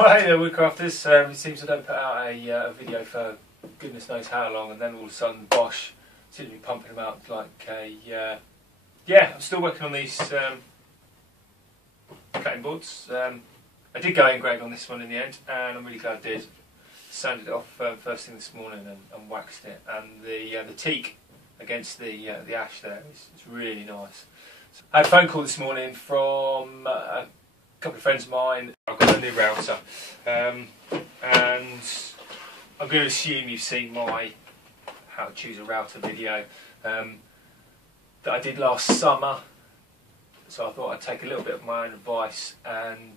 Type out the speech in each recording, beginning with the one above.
Well, hey there, Woodcrafters. It seems I don't put out a video for goodness knows how long, and then all of a sudden, Bosch seems to be pumping them out like a. Yeah, I'm still working on these cutting boards. I did go engrave on this one in the end, and I'm really glad I did. Sanded it off first thing this morning and waxed it, and the teak against the ash there is really nice. So I had a phone call this morning from a couple of friends of mine. I've got a new router, and I'm going to assume you've seen my how to choose a router video that I did last summer. So I thought I'd take a little bit of my own advice and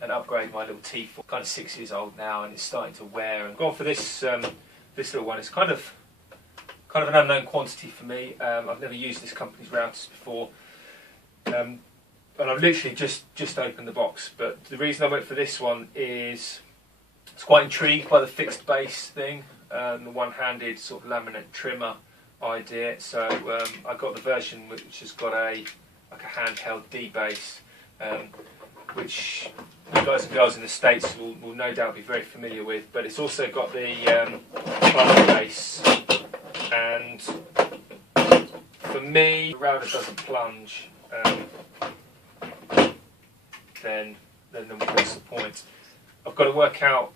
upgrade my little T4. Kind of 6 years old now, and it's starting to wear. And gone for this this little one. It's kind of an unknown quantity for me. I've never used this company's routers before. And I've literally just opened the box, but the reason I went for this one is I was quite intrigued by the fixed base thing, the one-handed sort of laminate trimmer idea. So I got the version which has got like a handheld D-base, which you guys and girls in the States will no doubt be very familiar with. But it's also got the plunge base, and for me, the router doesn't plunge. Then what's the point? I've got to work out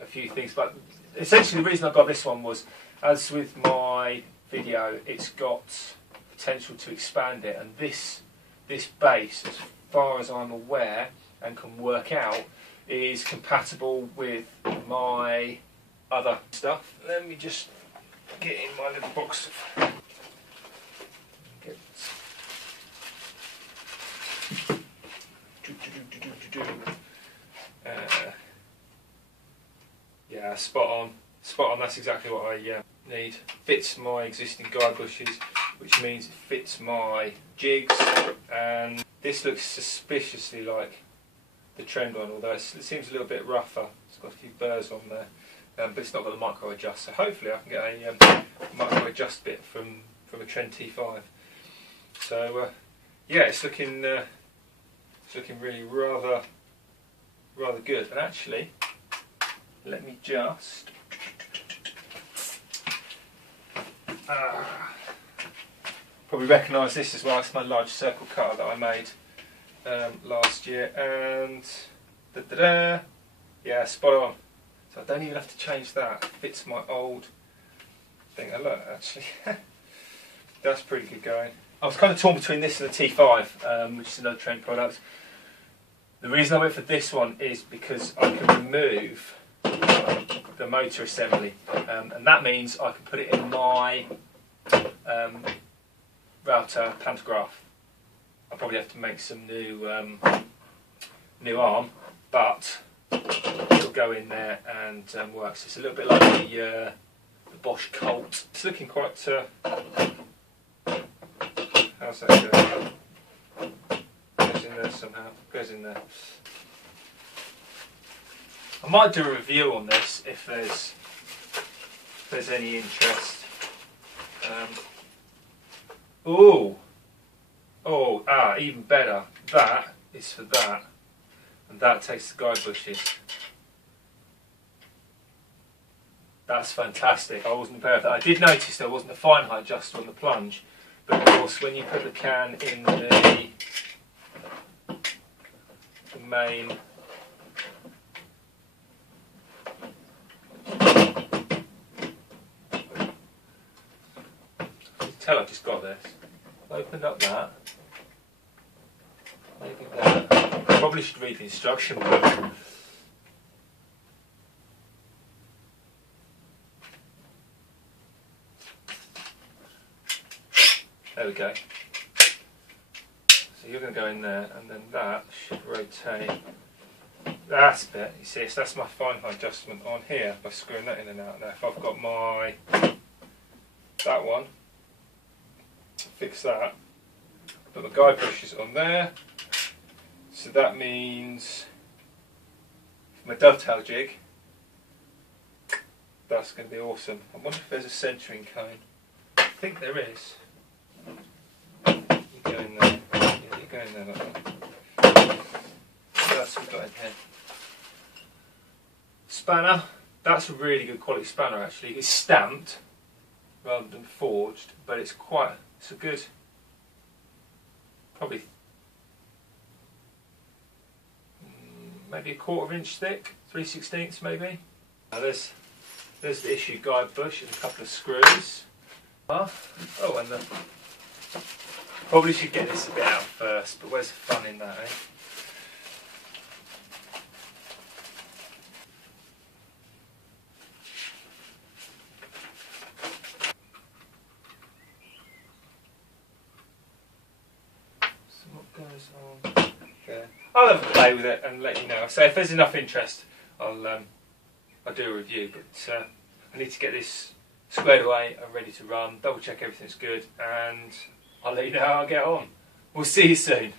a few things, but essentially the reason I got this one was, as with my video, it's got potential to expand it, and this base, as far as I'm aware and can work out, is compatible with my other stuff. Let me just get in my little box. Yeah, spot on. That's exactly what I need. Fits my existing guide bushes, which means it fits my jigs, and this looks suspiciously like the trend one, although it seems a little bit rougher. It's got a few burrs on there, but it's not got the micro adjust. So hopefully I can get a micro adjust bit from a Trend T5. So yeah, it's looking really rather good. And actually, let me just probably recognise this as well. It's my large circle cutter that I made last year, and yeah, spot on. So I don't even have to change that. It fits my old thing. Oh, look, actually, that's pretty good going. I was kind of torn between this and the T5, which is another Trend product. The reason I went for this one is because I can remove the motor assembly, and that means I can put it in my router pantograph. I'll probably have to make some new arm, but it'll go in there and work. So it's a little bit like the Bosch Colt. It's looking quite. How's that going? Goes in there somehow. Goes in there. I might do a review on this if there's any interest. Even better. That is for that, and that takes the guide bushes. That's fantastic. I wasn't prepared for that. I did notice there wasn't a fine height adjuster on the plunge, but of course when you put the can in the main tell I've just got this. I've opened up that. Maybe that. I probably should read the instruction book. There we go. So you're going to go in there, and then that should rotate. That's it. You see, so that's my fine height adjustment on here by screwing that in and out. Now, if I've got that one, fix that. Put my guide bushes on there. So that means for my dovetail jig, that's going to be awesome. I wonder if there's a centering cone. I think there is. You go in there. Yeah, you go in there like that. What else have we got in here? Spanner. That's a really good quality spanner actually. It's stamped rather than forged, but it's a good, probably maybe a 1/4 inch thick, 3/16 maybe. Now there's the issue guide bush and a couple of screws. Oh, and probably should get this a bit out first, but where's the fun in that, eh? So what goes on there? I'll have a play with it and let you know. So if there's enough interest, I'll do a review. But I need to get this squared away and ready to run. Double check everything's good, and I'll let you know how I get on. We'll see you soon.